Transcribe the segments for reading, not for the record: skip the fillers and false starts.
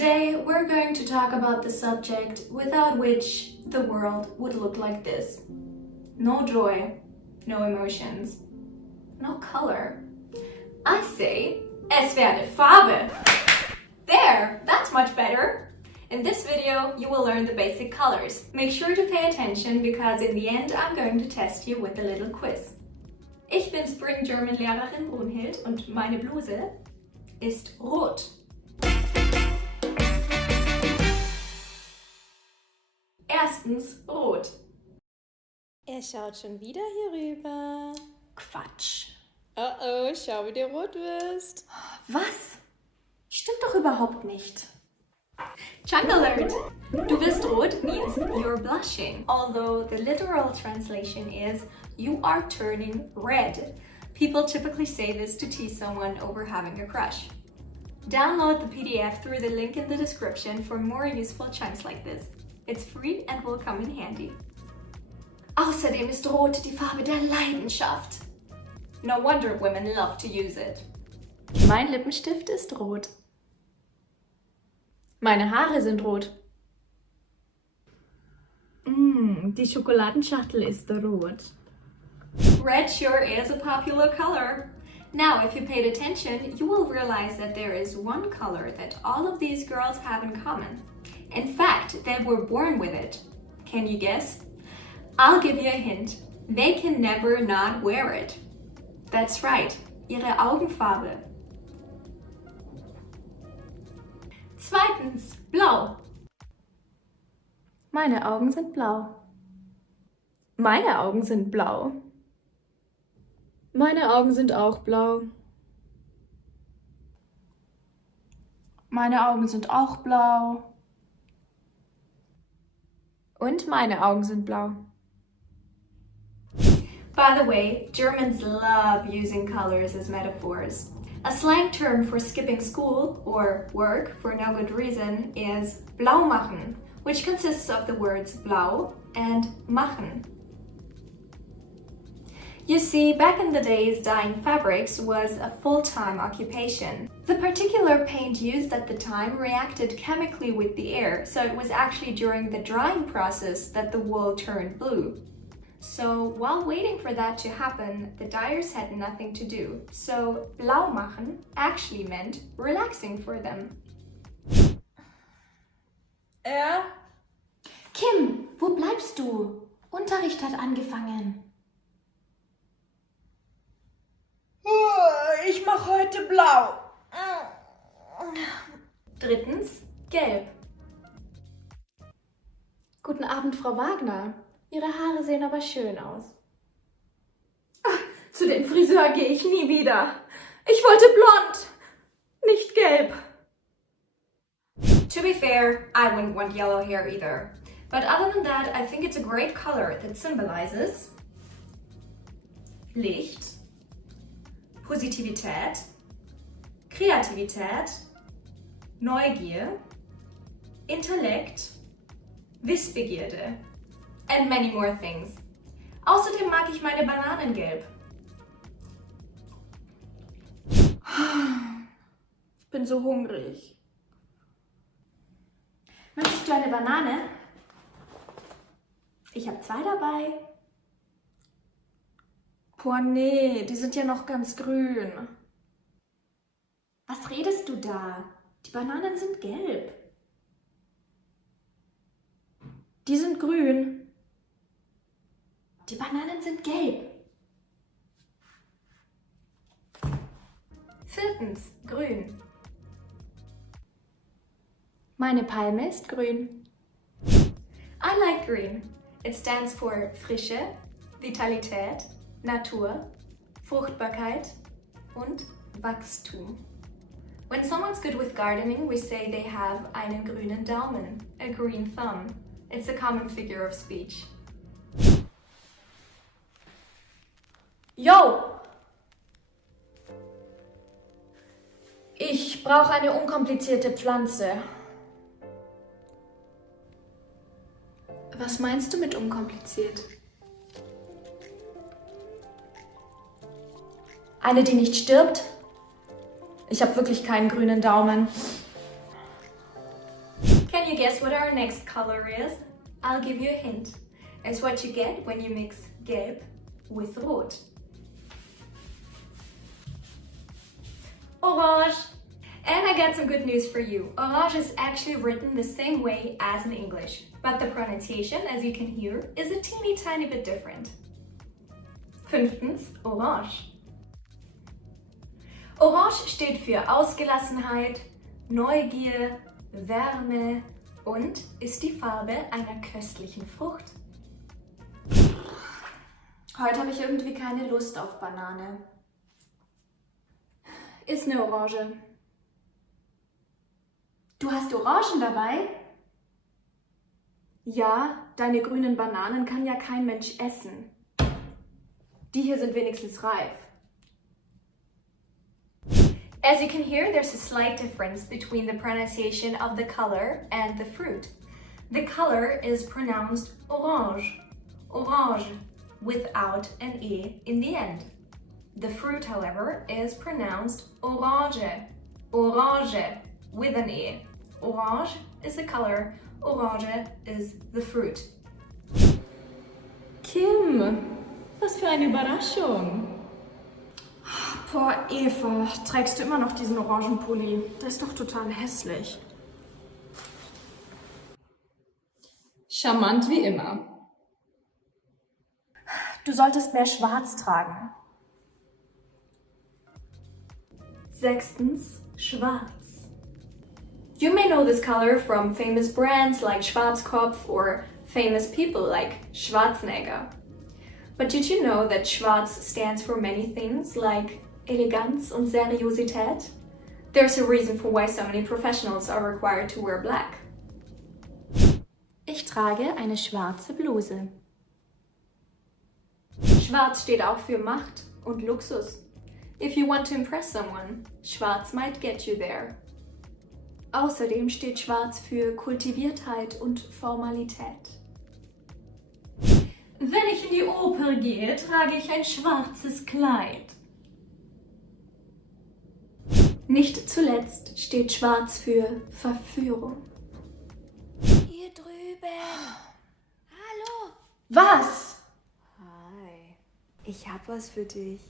Today we're going to talk about the subject without which the world would look like this. No joy, no emotions, no color. I say, es wäre eine Farbe. There, that's much better. In this video, you will learn the basic colors. Make sure to pay attention because in the end, I'm going to test you with a little quiz. Ich bin Spring German Lehrerin Brunhild und meine Bluse ist rot. Erstens rot. Er schaut schon wieder hier rüber. Quatsch. Oh oh, schau, wie du rot wirst. Was? Stimmt doch überhaupt nicht. Chunk alert! Du bist rot means you're blushing, although the literal translation is you are turning red. People typically say this to tease someone over having a crush. Download the PDF through the link in the description for more useful chunks like this. It's free and will come in handy. Außerdem ist Rot die Farbe der Leidenschaft. No wonder women love to use it. Mein Lippenstift ist rot. Meine Haare sind rot. Die Schokoladenschachtel ist rot. Red sure is a popular color. Now, if you paid attention, you will realize that there is one color that all of these girls have in common. In fact, they were born with it. Can you guess? I'll give you a hint. They can never not wear it. That's right, ihre Augenfarbe. Zweitens, blau. Meine Augen sind blau. Meine Augen sind blau. Meine Augen sind auch blau. Meine Augen sind auch blau. Und meine Augen sind blau. By the way, Germans love using colors as metaphors. A slang term for skipping school or work for no good reason is blau machen, which consists of the words blau and machen. You see, back in the days, dyeing fabrics was a full-time occupation. The particular paint used at the time reacted chemically with the air, so it was actually during the drying process that the wool turned blue. So while waiting for that to happen, the dyers had nothing to do. So blau machen actually meant relaxing for them. Kim, wo bleibst du? Unterricht hat angefangen. Ich mache heute blau. Drittens, gelb. Guten Abend, Frau Wagner. Ihre Haare sehen aber schön aus. Zu dem Friseur gehe ich nie wieder. Ich wollte blond, nicht gelb. To be fair, I wouldn't want yellow hair either. But other than that, I think it's a great color that symbolizes Licht, Positivität, Kreativität, Neugier, Intellekt, Wissbegierde and many more things. Außerdem mag ich meine Bananen gelb. Ich bin so hungrig. Möchtest du eine Banane? Ich habe 2 dabei. Boah, nee, die sind ja noch ganz grün. Was redest du da? Die Bananen sind gelb. Die sind grün. Die Bananen sind gelb. Viertens, grün. Meine Palme ist grün. I like green. It stands for Frische, Vitalität, Natur, Fruchtbarkeit und Wachstum. When someone's good with gardening, we say they have einen grünen Daumen, a green thumb. It's a common figure of speech. Yo! Ich brauche eine unkomplizierte Pflanze. Was meinst du mit unkompliziert? Eine, die nicht stirbt? Ich habe wirklich keinen grünen Daumen. Can you guess what our next color is? I'll give you a hint. It's what you get when you mix Gelb with Rot. Orange! And I got some good news for you. Orange is actually written the same way as in English, but the pronunciation, as you can hear, is a teeny tiny bit different. Fünftens, Orange. Orange steht für Ausgelassenheit, Neugier, Wärme und ist die Farbe einer köstlichen Frucht. Heute habe ich irgendwie keine Lust auf Banane. Ist eine Orange. Du hast Orangen dabei? Ja, deine grünen Bananen kann ja kein Mensch essen. Die hier sind wenigstens reif. As you can hear, there's a slight difference between the pronunciation of the color and the fruit. The color is pronounced orange, orange, without an E in the end. The fruit, however, is pronounced orange, orange, with an E. Orange is the color, orange is the fruit. Kim, was für eine Überraschung. Boah, Eva, trägst du immer noch diesen Orangenpulli? Der ist doch total hässlich. Charmant wie immer. Du solltest mehr Schwarz tragen. Sechstens, Schwarz. You may know this color from famous brands like Schwarzkopf or famous people like Schwarzenegger. But did you know that Schwarz stands for many things like Eleganz und Seriosität? There's a reason for why so many professionals are required to wear black. Ich trage eine schwarze Bluse. Schwarz steht auch für Macht und Luxus. If you want to impress someone, Schwarz might get you there. Außerdem steht Schwarz für Kultiviertheit und Formalität. Wenn ich in die Oper gehe, trage ich ein schwarzes Kleid. Nicht zuletzt steht Schwarz für Verführung. Hier drüben. Hallo. Was? Hi. Ich hab was für dich.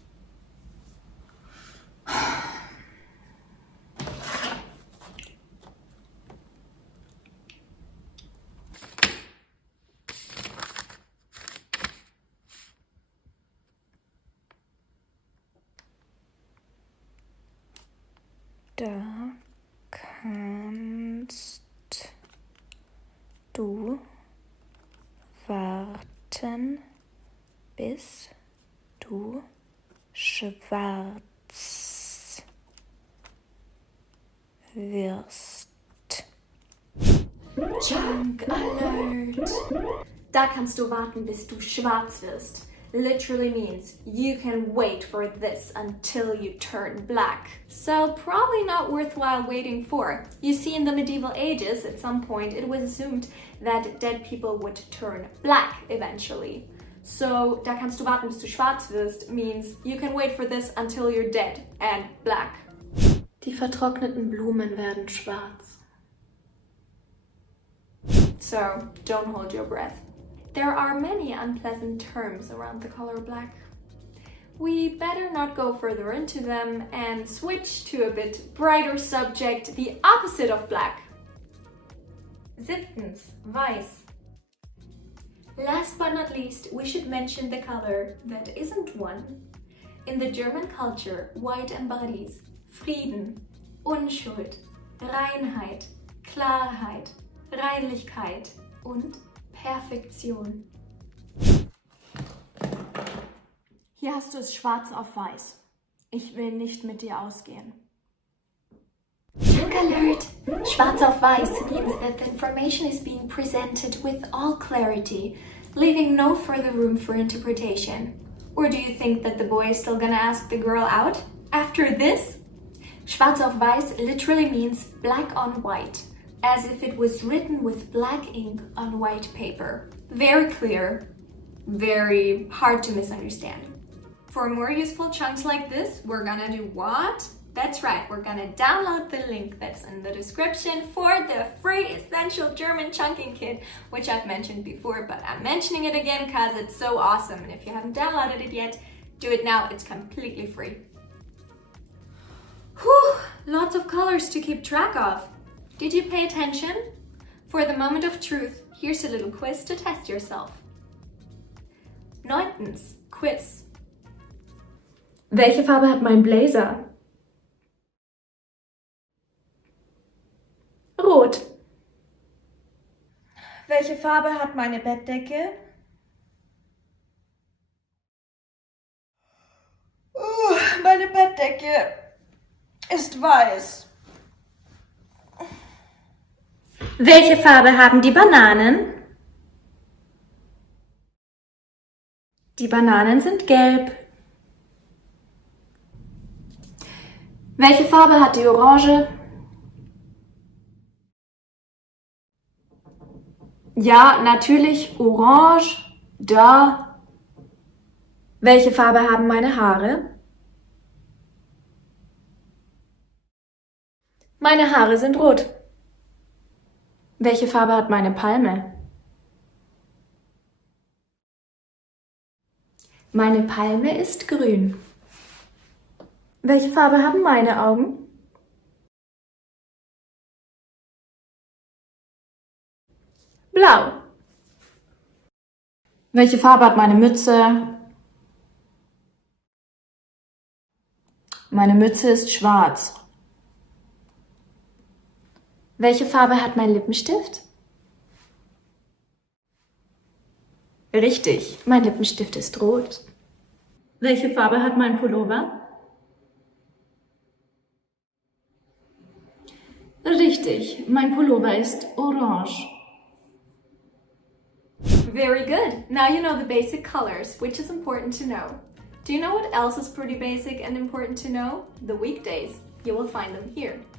Da kannst du warten, bis du schwarz wirst. Junk Alert! Da kannst du warten, bis du schwarz wirst. Literally means you can wait for this until you turn black. So probably not worthwhile waiting for. You see, in the medieval ages, at some point, it was assumed that dead people would turn black eventually. So, da kannst du warten, bis du schwarz wirst means you can wait for this until you're dead and black. Die vertrockneten Blumen werden schwarz. So, don't hold your breath. There are many unpleasant terms around the color black. We better not go further into them and switch to a bit brighter subject, the opposite of black. Siebtens, Weiß. Last but not least, we should mention the color that isn't one. In the German culture, white embodies Frieden, Unschuld, Reinheit, Klarheit, Reinlichkeit und Perfektion. Hier hast du es schwarz auf weiß. Ich will nicht mit dir ausgehen. Junk Alert! Schwarz auf Weiß means that the information is being presented with all clarity, leaving no further room for interpretation. Or do you think that the boy is still gonna ask the girl out after this? Schwarz auf Weiß literally means black on white, as if it was written with black ink on white paper. Very clear, very hard to misunderstand. For more useful chunks like this, we're gonna do what? That's right, we're gonna download the link that's in the description for the free essential German chunking kit, which I've mentioned before, but I'm mentioning it again because it's so awesome. And if you haven't downloaded it yet, do it now, it's completely free. Whew, lots of colors to keep track of. Did you pay attention? For the moment of truth, here's a little quiz to test yourself. 9. Quiz. Welche Farbe hat mein Blazer? Rot. Welche Farbe hat meine Bettdecke? Meine Bettdecke ist weiß. Welche Farbe haben die Bananen? Die Bananen sind gelb. Welche Farbe hat die Orange? Ja, natürlich orange. Da. Welche Farbe haben meine Haare? Meine Haare sind rot. Welche Farbe hat meine Palme? Meine Palme ist grün. Welche Farbe haben meine Augen? Blau. Welche Farbe hat meine Mütze? Meine Mütze ist schwarz. Welche Farbe hat mein Lippenstift? Richtig, mein Lippenstift ist rot. Welche Farbe hat mein Pullover? Richtig, mein Pullover ist orange. Very good. Now you know the basic colors, which is important to know. Do you know what else is pretty basic and important to know? The weekdays. You will find them here.